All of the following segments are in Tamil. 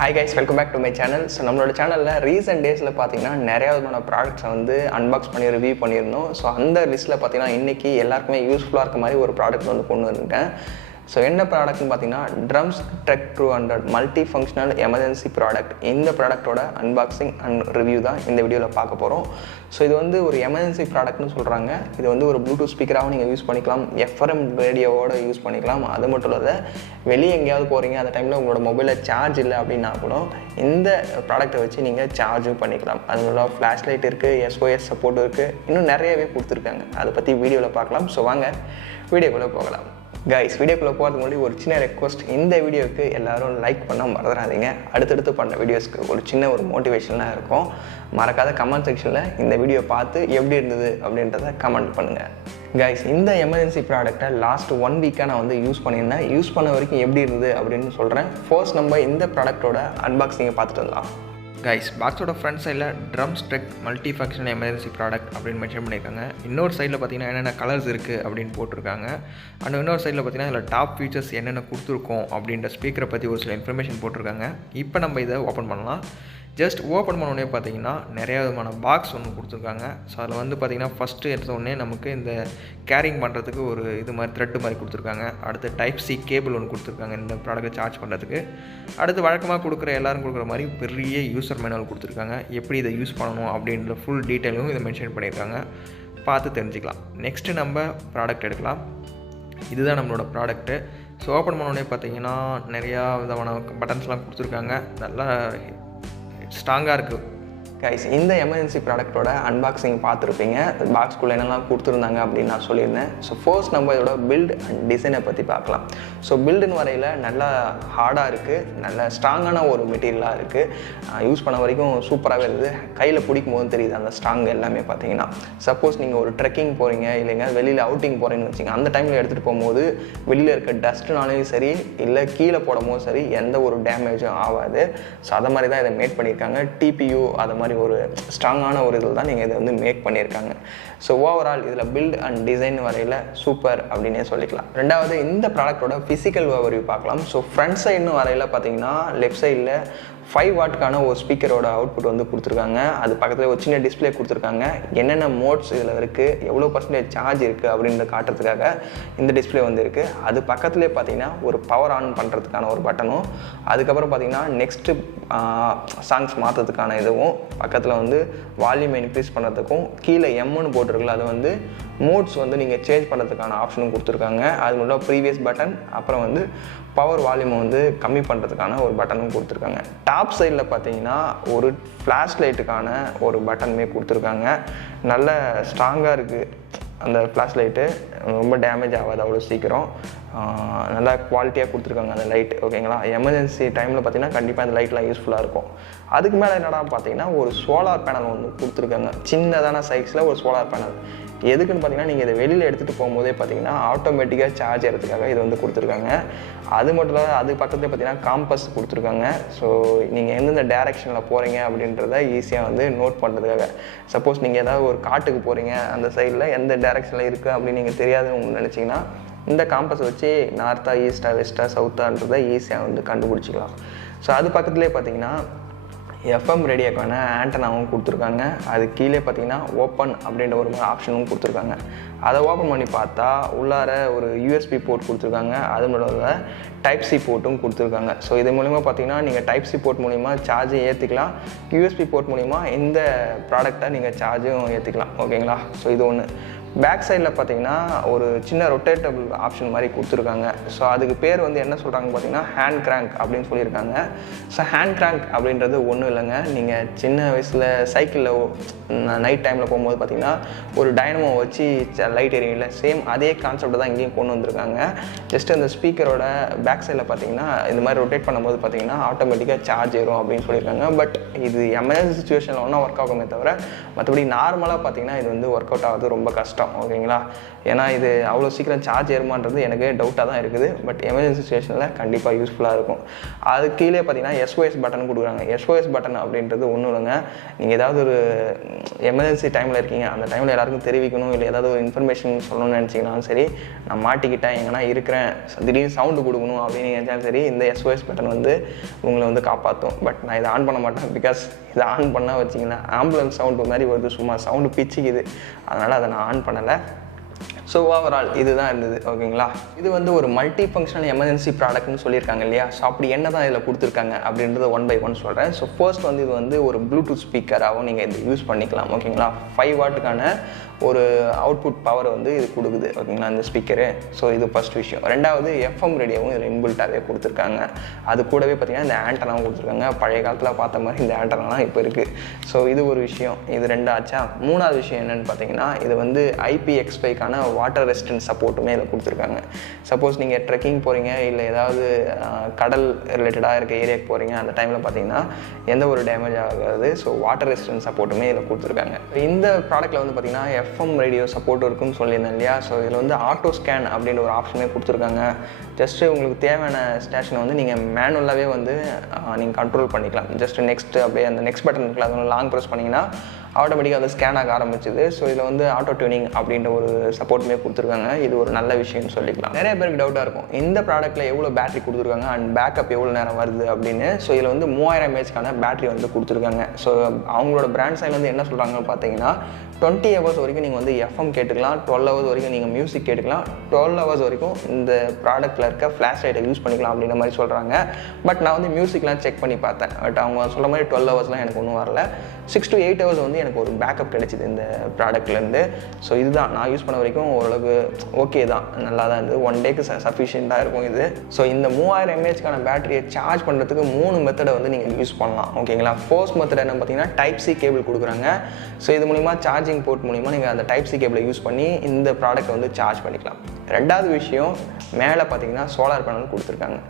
Hi guys, welcome back to my channel. So நம்மளோட சேனல்ல ரீசன்ட் டேஸ்ல பாத்தீங்கன்னா நிறைய விதமான ப்ராடக்ட்ஸ் வந்து அன்பாக்ஸ் பண்ணி ரிவ்யூ பண்ணியிருந்தோம். ஸோ அந்த லிஸ்ட்ல பாத்தீங்கன்னா இன்னைக்கு எல்லாருக்குமே யூஸ்ஃபுல்லா இருக்க மாதிரி ஒரு ப்ராடக்ட் வந்து கொண்டு வந்திருக்கேன். ஸோ என்ன ப்ராடக்ட்னு பார்த்தீங்கன்னா DRUMZZ Trek 200 Multifunctional Emergency product. இந்த ப்ராடக்டோட அன்பாக்சிங் அண்ட் ரிவ்யூ தான் இந்த வீடியோவில் பார்க்க போகிறோம். ஸோ இது வந்து ஒரு எமர்ஜென்சி ப்ராடக்ட்னு சொல்கிறாங்க. இது வந்து ஒரு ப்ளூடூத் ஸ்பீக்கராகவும் நீங்கள் யூஸ் பண்ணிக்கலாம், FM ரேடியோவோட யூஸ் பண்ணிக்கலாம். அது மட்டும் இல்லாத வெளியே எங்கேயாவது போகிறீங்க, அந்த டைமில் உங்களோட மொபைலில் சார்ஜ் இல்லை அப்படின்னா கூட இந்த ப்ராடக்ட்டை வச்சு நீங்கள் சார்ஜும் பண்ணிக்கலாம். அதோட ஃப்ளாஷ் லைட் இருக்குது, SOS சப்போர்ட் இருக்குது, இன்னும் நிறையவே கொடுத்துருக்காங்க. அதை பற்றி வீடியோவில் பார்க்கலாம். ஸோ வாங்க வீடியோக்குள்ளே போகலாம். கைஸ், வீடியோக்குள்ளே போகிறதுக்கு முன்னாடி ஒரு சின்ன ரெக்வஸ்ட், இந்த வீடியோவுக்கு எல்லோரும் லைக் பண்ண மறந்துடாதீங்க. அடுத்தடுத்து பண்ணுற வீடியோஸ்க்கு ஒரு சின்ன ஒரு மோட்டிவேஷனாக இருக்கும். மறக்காத கமெண்ட் செக்ஷனில் இந்த வீடியோ பார்த்து எப்படி இருந்தது அப்படின்றத கமெண்ட் பண்ணுங்கள். கைஸ், இந்த எமர்ஜென்சி ப்ராடக்ட்டை லாஸ்ட் 1 வீக்காக நான் வந்து யூஸ் பண்ணியிருந்தேன். யூஸ் பண்ண வரைக்கும் எப்படி இருந்தது அப்படின்னு சொல்கிறேன். ஃபர்ஸ்ட் நம்ம இந்த ப்ராடக்ட்டோட அன்பாக்சிங்கை பார்த்துட்டு வரலாம். கைஸ், பாக்ஸோட ஃப்ரண்ட் சைடில் DRUMZZ Trek Multifunctional Emergency product அப்படின்னு மென்ஷன் பண்ணியிருக்காங்க. இன்னொரு சைடில் பார்த்தீங்கன்னா என்னென்ன கலர்ஸ் இருக்குது அப்படின்னு போட்டிருக்காங்க. அண்ட் இன்னொரு சைடில் பார்த்தீங்கன்னா இதில் டாப் ஃபீச்சர்ஸ் என்னென்ன கொடுத்துருக்கோம் அப்படின்ற ஸ்பீக்கரை பற்றி ஒரு சில இன்ஃபர்மேஷன் போட்டிருக்காங்க. இப்போ நம்ம இதை ஓப்பன் பண்ணலாம். ஜஸ்ட் ஓப்பன் பண்ணோடனே பார்த்தீங்கன்னா நிறைய விதமான பாக்ஸ் ஒன்று கொடுத்துருக்காங்க. ஸோ அதில் வந்து பார்த்திங்கன்னா ஃபஸ்ட்டு எடுத்தோடனே நமக்கு இந்த கேரிங் பண்ணுறதுக்கு ஒரு இது மாதிரி த்ரெட்டு மாதிரி கொடுத்துருக்காங்க. அடுத்து Type-C கேபிள் ஒன்று கொடுத்துருக்காங்க இந்த ப்ராடக்ட்டை சார்ஜ் பண்ணுறதுக்கு. அடுத்து வழக்கமாக கொடுக்குற எல்லோரும் கொடுக்குற மாதிரி பெரிய யூசர் மேனுவல் கொடுத்துருக்காங்க. எப்படி இதை யூஸ் பண்ணணும் அப்படின்ற ஃபுல் டீட்டெயிலும் இதை மென்ஷன் பண்ணியிருக்காங்க. பார்த்து தெரிஞ்சுக்கலாம். நெக்ஸ்ட்டு நம்ம ப்ராடக்ட் எடுக்கலாம். இதுதான் நம்மளோட ப்ராடக்ட்டு. ஸோ ஓப்பன் பண்ணோடனே பார்த்தீங்கன்னா நிறையா விதமான பட்டன்ஸ்லாம் கொடுத்துருக்காங்க. நல்லா ஸ்ட்ராங்காக இருக்குது. கைஸ், இந்த எமர்ஜென்சி ப்ராடக்ட்டோட அன்பாக்சிங் பார்த்துருப்பீங்க. பாக்ஸ்குள்ளே என்னெல்லாம் கொடுத்துருந்தாங்க அப்படின்னு நான் சொல்லியிருந்தேன். ஸோ ஃபர்ஸ்ட் நம்ம இதோட பில்ட் அண்ட் டிசைனை பற்றி பார்க்கலாம். ஸோ பில்டுன்னு வரையில் நல்லா ஹார்டாக இருக்குது, நல்ல ஸ்ட்ராங்கான ஒரு மெட்டீரியலாக இருக்குது. யூஸ் பண்ண வரைக்கும் சூப்பராகவே இருக்குது. கையில் பிடிக்கும் போது தெரியுது அந்த ஸ்ட்ராங் எல்லாமே பார்த்தீங்கன்னா. சப்போஸ் நீங்கள் ஒரு ட்ரெக்கிங் போகிறீங்க, இல்லைங்க வெளியில் அவுட்டிங் போகிறீங்கன்னு வச்சுங்க, அந்த டைமில் எடுத்துகிட்டு போகும்போது வெளியில் இருக்க டஸ்ட்னாலையும் சரி, இல்லை கீழே போடும்போது சரி, எந்த ஒரு டேமேஜும் ஆகாது. ஸோ அதை மாதிரி தான் இதை மேக் பண்ணியிருக்காங்க. TPU அதை மாதிரி ஒரு ஸ்ட்ராங்கான ஒரு இதில் தான் நீங்கள் இதை வந்து மேக் பண்ணியிருக்காங்க. ஸோ ஓவரால் இதில் பில்ட் அண்ட் டிசைன் வரையில் சூப்பர் அப்படின்னே சொல்லிக்கலாம். ரெண்டாவது, இந்த ப்ராடக்ட்டோட ஃபிசிக்கல் ஓவர்வியூ பார்க்கலாம். ஸோ ஃப்ரண்ட் சைடுன்னு வரையில் பார்த்தீங்கன்னா லெஃப்ட் சைடில் 5 வாட்க்கான ஒரு ஸ்பீக்கரோட அவுட்புட் வந்து கொடுத்துருக்காங்க. அது பக்கத்தில் ஒரு சின்ன டிஸ்பிளே கொடுத்துருக்காங்க. என்னென்ன மோட்ஸ் இதில் இருக்குது, எவ்வளோ % சார்ஜ் இருக்குது அப்படின்றத காட்டுறதுக்காக இந்த டிஸ்பிளே வந்து இருக்குது. அது பக்கத்துலேயே பார்த்தீங்கன்னா ஒரு பவர் ஆன் பண்ணுறதுக்கான ஒரு பட்டனும், அதுக்கப்புறம் பார்த்தீங்கன்னா நெக்ஸ்ட்டு சாங்ஸ் மாற்றுறதுக்கான இதுவும், பக்கத்தில் வந்து வால்யூம் இன்க்ரீஸ் பண்ணுறதுக்கும், கீழே எம்னு போட்டிருக்குல்ல அது வந்து மோட்ஸ் வந்து நீங்கள் சேஞ்ச் பண்ணுறதுக்கான ஆப்ஷனும் கொடுத்துருக்காங்க. அது மட்டும் ப்ரீவியஸ் பட்டன், அப்புறம் வந்து பவர் வால்யூமை வந்து கம்மி பண்ணுறதுக்கான ஒரு பட்டனும் கொடுத்துருக்காங்க. டாப் சைடில் பார்த்தீங்கன்னா ஒரு ஃப்ளாஷ் லைட்டுக்கான ஒரு பட்டனுமே கொடுத்துருக்காங்க. நல்ல ஸ்ட்ராங்காக இருக்குது அந்த ஃப்ளாஷ் லைட்டு, ரொம்ப டேமேஜ் ஆகாது அவ்வளோ சீக்கிரம். நல்லா குவாலிட்டியாக கொடுத்துருக்காங்க அந்த லைட். ஓகேங்களா, எமர்ஜென்சி டைமில் பார்த்தீங்கன்னா கண்டிப்பாக அந்த லைட்லாம் யூஸ்ஃபுல்லாக இருக்கும். அதுக்கு மேலே என்னடா பார்த்தீங்கன்னா ஒரு சோலார் பேனல் ஒன்று கொடுத்துருக்காங்க. சின்னதான சைஸில் ஒரு சோலார் பேனல். எதுக்குன்னு பார்த்தீங்கன்னா நீங்கள் இதை வெளியில் எடுத்துகிட்டு போகும்போதே பார்த்தீங்கன்னா ஆட்டோமேட்டிக்காக சார்ஜ் ஏறதுக்காக இது வந்து கொடுத்துருக்காங்க. அது மட்டும் இல்லாத அது பக்கத்துலேயே பார்த்தீங்கன்னா காம்பஸ் கொடுத்துருக்காங்க. ஸோ நீங்கள் எந்தெந்த டேரெக்ஷனில் போகிறீங்க அப்படின்றத ஈஸியாக வந்து நோட் பண்ணுறதுக்காக. சப்போஸ் நீங்கள் ஏதாவது ஒரு காட்டுக்கு போகிறீங்க, அந்த சைடில் எந்த டேரெக்ஷனில் இருக்குது அப்படின்னு நீங்கள் தெரியாதுன்னு நினச்சிங்கன்னா இந்த காம்பஸை வச்சு நார்த்தா, ஈஸ்டா, வெஸ்டா, சவுத்தான்றதை ஈஸியாக வந்து கண்டுபிடிச்சிக்கலாம். ஸோ அது பக்கத்துலேயே பார்த்தீங்கன்னா FM ரேடியோக்கான ஆண்டனாவும் கொடுத்துருக்காங்க. அது கீழே பார்த்தீங்கன்னா ஓப்பன் அப்படின்ற ஒரு ஆப்ஷனும் கொடுத்துருக்காங்க. அதை ஓப்பன் பண்ணி பார்த்தா உள்ளார ஒரு USB போர்ட் கொடுத்துருக்காங்க. அது மூலம் Type-C போர்ட்டும் கொடுத்துருக்காங்க. ஸோ இது மூலிமா பார்த்தீங்கன்னா நீங்கள் Type-C போர்ட் மூலிமா சார்ஜும் ஏற்றிக்கலாம், USB போர்ட் மூலிமா இந்த ப்ராடக்டை நீங்கள் சார்ஜும் ஏற்றிக்கலாம். ஓகேங்களா, ஸோ இது ஒன்று. பேக் சைடில் பார்த்தீங்கன்னா ஒரு சின்ன ரொட்டேட்டபிள் ஆப்ஷன் மாதிரி கொடுத்துருக்காங்க. ஸோ அதுக்கு பேர் வந்து என்ன சொல்கிறாங்க பார்த்தீங்கன்னா ஹேண்ட் கிராங்க் அப்படின்னு சொல்லியிருக்காங்க. ஸோ ஹேண்ட் கிராங்க் அப்படின்றது ஒன்றும் இல்லைங்க, நீங்கள் சின்ன வயசில் சைக்கிளில் நைட் டைமில் போகும்போது பார்த்தீங்கன்னா ஒரு டைனமோ வச்சு லைட் எரியும்ல, சேம் அதே கான்செப்ட் தான் இங்கேயும் கொண்டு வந்திருக்காங்க. ஜஸ்ட் அந்த ஸ்பீக்கரோட பேக் சைடில் பார்த்தீங்கன்னா இந்த மாதிரி ரொட்டேட் பண்ணும்போது பார்த்தீங்கன்னா ஆட்டோமேட்டிக்காக சார்ஜ் ஏறும் அப்படின்னு சொல்லியிருக்காங்க. பட் இது எமர்ஜென்சி சுச்சுவேஷனில் ஒன்றா ஒர்க் ஆகுமே தவிர மற்றபடி நார்மலாக பார்த்தீங்கன்னா இது வந்து ஒர்க் அவுட் ஆகுது ரொம்ப கஷ்டம். கஷ்டம் ஓகேங்களா. ஏன்னா இது அவ்வளோ சீக்கிரம் சார்ஜ் ஏறுமான்றது எனக்கு டவுட்டாக தான் இருக்குது. பட் எமர்ஜென்சி சுச்சுவேஷனில் கண்டிப்பாக யூஸ்ஃபுல்லாக இருக்கும். அது கீழே பார்த்தீங்கன்னா SOS பட்டன் கொடுக்குறாங்க. SOS பட்டன் அப்படின்றது ஒன்றும் இல்லைங்க, நீங்கள் ஏதாவது ஒரு எமர்ஜென்சி டைமில் இருக்கீங்க, அந்த டைமில் எல்லாருக்கும் தெரிவிக்கணும், இல்லை ஏதாவது ஒரு இன்ஃபர்மேஷன் சொல்லணும்னு நினச்சிங்கனாலும் சரி, நான் மாட்டிக்கிட்டேன் எங்கன்னா இருக்கிறேன் திடீர்னு சவுண்டு கொடுக்கணும் அப்படின்னு நினச்சாலும் சரி, இந்த SOS பட்டன் வந்து உங்களை வந்து காப்பாற்றும். பட் நான் இதை ஆன் பண்ண மாட்டேன். பிகாஸ் இதை ஆன் பண்ணால் வச்சிங்கன்னா ஆம்புலன்ஸ் சவுண்டு மாதிரி வருது, சும்மா சவுண்டு பிச்சுக்குது. அதனால் அதை நான் ஆன் பண்ணலை. ஸோ ஓவரால் இதுதான் இருந்தது ஓகேங்களா. இது வந்து ஒரு மல்டி ஃபங்க்ஷனல் எமர்ஜென்சி ப்ராடக்ட்னு சொல்லியிருக்காங்க இல்லையா. ஸோ அப்படி என்ன தான் இதில் கொடுத்துருக்காங்க அப்படின்றத 1 by 1 சொல்கிறேன். ஸோ ஃபர்ஸ்ட் வந்து இது வந்து ஒரு ப்ளூடூத் ஸ்பீக்கராகவும் நீங்கள் இது யூஸ் பண்ணிக்கலாம் ஓகேங்களா. 5 வாட்டுக்கான ஒரு அவுட்புட் பவர் வந்து இது கொடுக்குது ஓகேங்களா இந்த ஸ்பீக்கரு. ஸோ இது ஃபர்ஸ்ட் விஷயம். ரெண்டாவது FM ரேடியோவும் இதில் இன்பில்ட்டாகவே கொடுத்துருக்காங்க. அது கூடவே பார்த்தீங்கன்னா இந்த ஆண்டனாவும் கொடுத்துருக்காங்க. பழைய காலத்தில் பார்த்த மாதிரி இந்த ஆண்டனாலாம் இப்போ இருக்குது. ஸோ இது ஒரு விஷயம். இது 2 ஆச்சா. 3வது விஷயம் என்னென்னு பார்த்தீங்கன்னா இது வந்து IPX5க்கான வாட்டர் ரெசிஸ்டன்ட் சப்போர்ட்டுமே இதில் கொடுத்துருக்காங்க. சப்போஸ் நீங்கள் ட்ரெக்கிங் போகிறீங்க, இல்லை ஏதாவது கடல் ரிலேட்டடாக இருக்க ஏரியாவுக்கு போகிறீங்க, அந்த டைமில் பார்த்தீங்கன்னா எந்த ஒரு டேமேஜ் ஆகாது. ஸோ வாட்டர் ரெசிஸ்டன்ட் சப்போர்ட்டுமே இதில் கொடுத்துருக்காங்க. இந்த ப்ராடக்ட்டில் வந்து பார்த்தீங்கன்னா FM ரேடியோ சப்போர்ட் இருக்குன்னு சொல்லியிருந்தேன் இல்லையா. ஸோ இதில் வந்து ஆட்டோ ஸ்கேன் அப்படின்ற ஒரு ஆப்ஷனே கொடுத்துருக்காங்க. ஜஸ்ட்டு உங்களுக்கு தேவையான ஸ்டேஷனை வந்து நீங்கள் மேனுவலாகவே வந்து நீங்கள் கண்ட்ரோல் பண்ணிக்கலாம். ஜஸ்ட் நெக்ஸ்ட்டு அப்படியே அந்த நெக்ஸ்ட் பட்டன் இருக்குல்ல, அது லாங் ப்ரெஸ் பண்ணிங்கன்னா ஆட்டோமேட்டிக்காக அதை ஸ்கேன் ஆக ஆரம்பிச்சுது. ஸோ இதில் வந்து ஆட்டோ டியூனிங் அப்படின்ற ஒரு சப்போர்ட்டுமே கொடுத்துருக்காங்க. இது ஒரு நல்ல விஷயம்னு சொல்லிக்கலாம். நிறைய பேருக்கு டவுட்டாக இருக்கும் இந்த ப்ராடக்ட்டில் எவ்வளோ பேட்டரி கொடுத்துருக்காங்க அண்ட் பேக்கப் எவ்வளோ நேரம் வருது அப்படின்னு. ஸோ இதில் வந்து 3000 mAhக்கான பேட்டரி வந்து கொடுத்துருக்காங்க. ஸோ அவங்களோட பிராண்ட் சைடில் வந்து என்ன சொல்கிறாங்கன்னு பார்த்தீங்கன்னா 20 hours வரைக்கும் நீங்கள் வந்து FM கேட்டுக்கலாம், 12 hours வரைக்கும் நீங்கள் மியூசிக் கேட்டுக்கலாம், 12 hours வரைக்கும் இந்த ப்ராடக்ட்டில் இருக்க ஃப்ளாஷ் லைட்டை யூஸ் பண்ணிக்கலாம் அப்படின்ற மாதிரி சொல்கிறாங்க. பட் நான் வந்து மியூசிக்லாம் செக் பண்ணி பார்த்தேன். பட் அவங்க சொல்ல மாதிரி 12 hours எனக்கு ஒன்றும் வரல. 6 to 8 hours வந்து எனக்கு ஒரு பேக்கப் கிடைச்சிது இந்த ப்ராடக்ட்லேருந்து. ஸோ இதுதான் நான் யூஸ் பண்ண வரைக்கும் ஓரளவுக்கு ஓகே தான், நல்லா தான் இருந்தது. 1 டேக்கு சஃபிஷியண்ட்டாக இருக்கும் இது. ஸோ இந்த 3000 mAhக்கான பேட்டரியை சார்ஜ் பண்ணுறதுக்கு 3 மெத்தடை வந்து நீங்கள் யூஸ் பண்ணலாம் ஓகேங்களா. ஃபர்ஸ்ட் மெத்தட் என்ன பார்த்தீங்கன்னா Type C கேபிள் கொடுக்குறாங்க. ஸோ இது மூலிமா சார்ஜிங் போர்ட் மூலிமா நீங்கள் அந்த Type C கேபிளை யூஸ் பண்ணி இந்த ப்ராடக்ட்டை வந்து சார்ஜ் பண்ணிக்கலாம். ரெண்டாவது விஷயம், மேலே பார்த்தீங்கன்னா சோலார் பேனல் கொடுத்துருக்காங்க.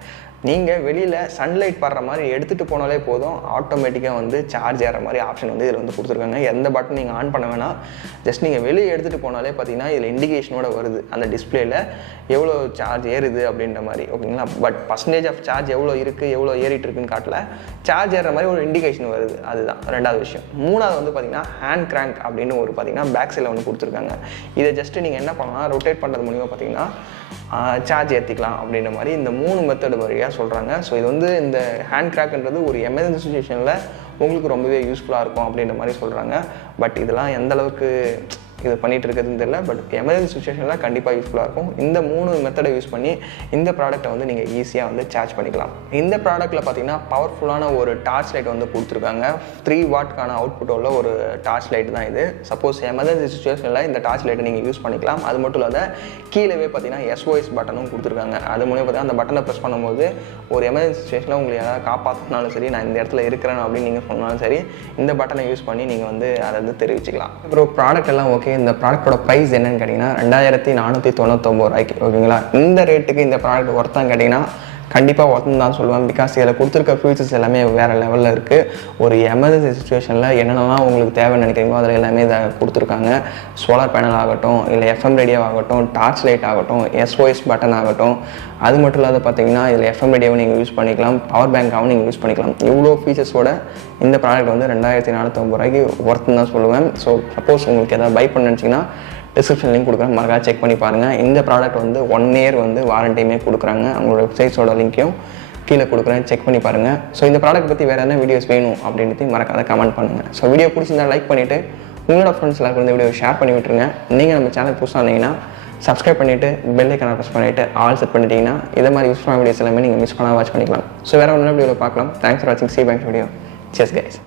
நீங்கள் வெளியில் சன்லைட் படுற மாதிரி எடுத்துகிட்டு போனாலே போதும், ஆட்டோமேட்டிக்காக வந்து சார்ஜ் ஏற மாதிரி ஆப்ஷன் வந்து இதில் வந்து கொடுத்துருக்காங்க. எந்த பட்டன் நீங்கள் ஆன் பண்ண வேணாம், ஜஸ்ட் நீங்கள் வெளியே எடுத்துகிட்டு போனாலே பார்த்தீங்கன்னா இதில் இண்டிகேஷனோட வருது அந்த டிஸ்பிளேயில் எவ்வளோ சார்ஜ் ஏறுது அப்படின்ற மாதிரி ஓகேங்களா. பட் பர்சன்டேஜ் ஆஃப் சார்ஜ் எவ்வளோ இருக்குது, எவ்வளோ ஏறிட்டு இருக்குன்னு காட்டல, சார்ஜ் ஏற மாதிரி ஒரு இண்டிகேஷன் வருது. அதுதான் ரெண்டாவது விஷயம். மூணாவது வந்து பார்த்தீங்கன்னா ஹேண்ட் கிராங்க் அப்படின்னு ஒரு பார்த்தீங்கன்னா பேக் சைடில் ஒன்று கொடுத்துருக்காங்க. இதை ஜஸ்ட்டு நீங்கள் என்ன பண்ணலாம், ரொட்டேட் பண்ணுறது மூலிமா பார்த்தீங்கன்னா சார்ஜ் ஏற்றிக்கலாம் அப்படின்ற மாதிரி இந்த 3 மெத்தடு வழியாக சொல்கிறாங்க. ஸோ இது வந்து இந்த ஹேண்ட் கிராக்ன்றது ஒரு எமர்ஜென்சி சுச்சுவேஷனில் உங்களுக்கு ரொம்பவே யூஸ்ஃபுல்லாக இருக்கும் அப்படின்ற மாதிரி சொல்கிறாங்க. பட் இதெல்லாம் எந்த அளவுக்கு இது பண்ணிகிட்டு இருக்கிறதுன்னு தெரியல. பட் எமர்ஜென்சி சுச்சுவேஷனில் கண்டிப்பாக யூஸ்ஃபுல்லாக இருக்கும். இந்த 3 மெத்தடை யூஸ் பண்ணி இந்த ப்ராடக்ட்டை வந்து நீங்கள் ஈஸியாக வந்து சார்ஜ் பண்ணிக்கலாம். இந்த ப்ராடக்ட்டில் பார்த்தீங்கன்னா பவர்ஃபுல்லான ஒரு டார்ச் லைட் வந்து கொடுத்துருக்காங்க. 3 வாட்க்கான அவுட்புட் உள்ள ஒரு டார்ச் லைட் தான் இது. சப்போஸ் எமர்ஜென்சி சுச்சுவேஷனில் இந்த டார்ச் லைட்டை நீங்கள் யூஸ் பண்ணிக்கலாம். அது மட்டும் இல்லாத கீழே பார்த்தீங்கன்னா SOS பட்டனும் கொடுத்துருக்காங்க. அது மூலியம் பார்த்தீங்கன்னா அந்த பட்டனை ப்ரெஸ் பண்ணும்போது ஒரு எமர்ஜென்சி சுச்சுவேஷனில் உங்களுக்கு யாராவது காப்பாற்றினாலும் சரி, நான் இந்த இடத்துல இருக்கிறேன் அப்படின்னு நீங்கள் சொன்னாலும் சரி, இந்த பட்டனை யூஸ் பண்ணி நீங்கள் வந்து அதை வந்து தெரிவிச்சுக்கலாம். அப்புறம் ப்ராடக்ட் எல்லாம் ஓகே. இந்த ப்ராடக்ட்டோட ப்ரைஸ் என்னன்னு கேட்டிங்கன்னா 2499 ரூபாய்க்கு ஓகேங்களா. இந்த ரேட்டுக்கு இந்த ப்ராடக்ட் ஒர்த்தான்னு கேட்டிங்கன்னா கண்டிப்பாக ஒர்த்துன்னு தான் சொல்லுவேன். பிகாஸ் இதில் கொடுத்துருக்க ஃபீச்சர்ஸ் எல்லாமே வேறு லெவலில் இருக்குது. ஒரு எமர்ஜென்சி சுச்சுவேஷனில் என்னென்னலாம் உங்களுக்கு தேவைன்னு நினைக்கிறீங்களோ அதில் எல்லாமே இதை கொடுத்துருக்காங்க. சோலார் பேனல் ஆகட்டும், இல்லை FM ரேடியோ ஆகட்டும், டார்ச் லைட் ஆகட்டும், SOS பட்டன் ஆகட்டும், அது மட்டும் இல்லாத பார்த்தீங்கன்னா இதில் FM ரேடியோவும் நீங்கள் யூஸ் பண்ணிக்கலாம், பவர் பேங்காகவும் நீங்கள் யூஸ் பண்ணிக்கலாம். இவ்வளோ ஃபீச்சர்ஸோட இந்த ப்ராடக்ட் வந்து 2499 ரூபாய்க்கு ஒர்த்துன்னு தான் சொல்லுவேன். ஸோ சப்போஸ் உங்களுக்கு எதாவது பை பண்ண நினச்சிங்கன்னா டிஸ்கிரிப்ஷன் லிங்க் கொடுக்குறேன், மறக்காம செக் பண்ணி பாருங்கள். இந்த ப்ராடக்ட் வந்து 1 year வந்து வாரண்டியுமே கொடுக்குறாங்க. அவங்களோட வெப்சைட்ஸோட லிங்க்கையும் கீழே கொடுக்குறேன், செக் பண்ணி பாருங்கள். ஸோ இந்த ப்ராடக்ட் பற்றி வேறு என்ன வீடியோஸ் வேணும் அப்படின்றது மறக்காத கமெண்ட் பண்ணுங்கள். ஸோ வீடியோ பிடிச்சிருந்தா லைக் பண்ணிவிட்டு உங்களோட ஃப்ரெண்ட்ஸ் எல்லாருக்கும் இந்த வீடியோ ஷேர் பண்ணி விட்டுருங்க. நீங்கள் நம்ம சேனல் புதுசாக இருந்தீங்கன்னா சப்ஸ்கிரைப் பண்ணிவிட்டு பெல் ஐக்கானை ப்ரெஸ் பண்ணிவிட்டு ஆல் செட் பண்ணிட்டீங்கன்னா இதை மாதிரி யூஸ்ஃபுல்லான வீடியோஸ் எல்லாமே நீங்கள் மிஸ் பண்ணால் வாட்ச் பண்ணிக்கலாம். ஸோ வேறு ஒரு நல்ல வீடியோவில் பார்க்கலாம். தேங்க்ஸ் ஃபார் வாட்சிங். See you back video. Cheers guys.